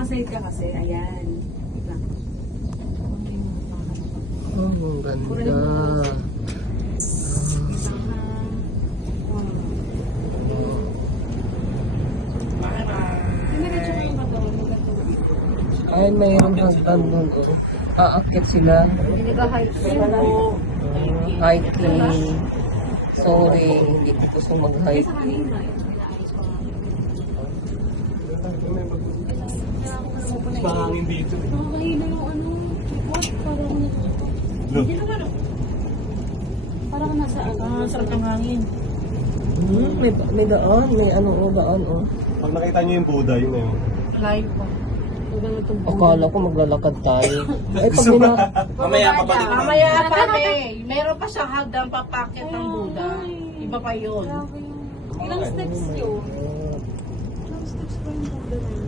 Nakaside ka kasi, ayan. Diba? Oh, ang ganda. Ay, mayroong hagdan doon. Oh. Aakyat sila. Hiking. Sorry, hindi ko gusto mag-hike. Mahangin dito. Nakakahila yung ano. Parang nasa ano. Sarap ng hangin. May daan, may ano, daan, oh. Pag nakita niyo yung Buddha, yun na yun. Live pa. Akala ko maglalakad tayo. Ay, pag nila, Mamaya papalik na. Mamaya pa, meron pa siyang hagdan papakit ng Buddha. Iba pa yun. Ilang steps yun? Ilang steps pa yung Buddha na yun?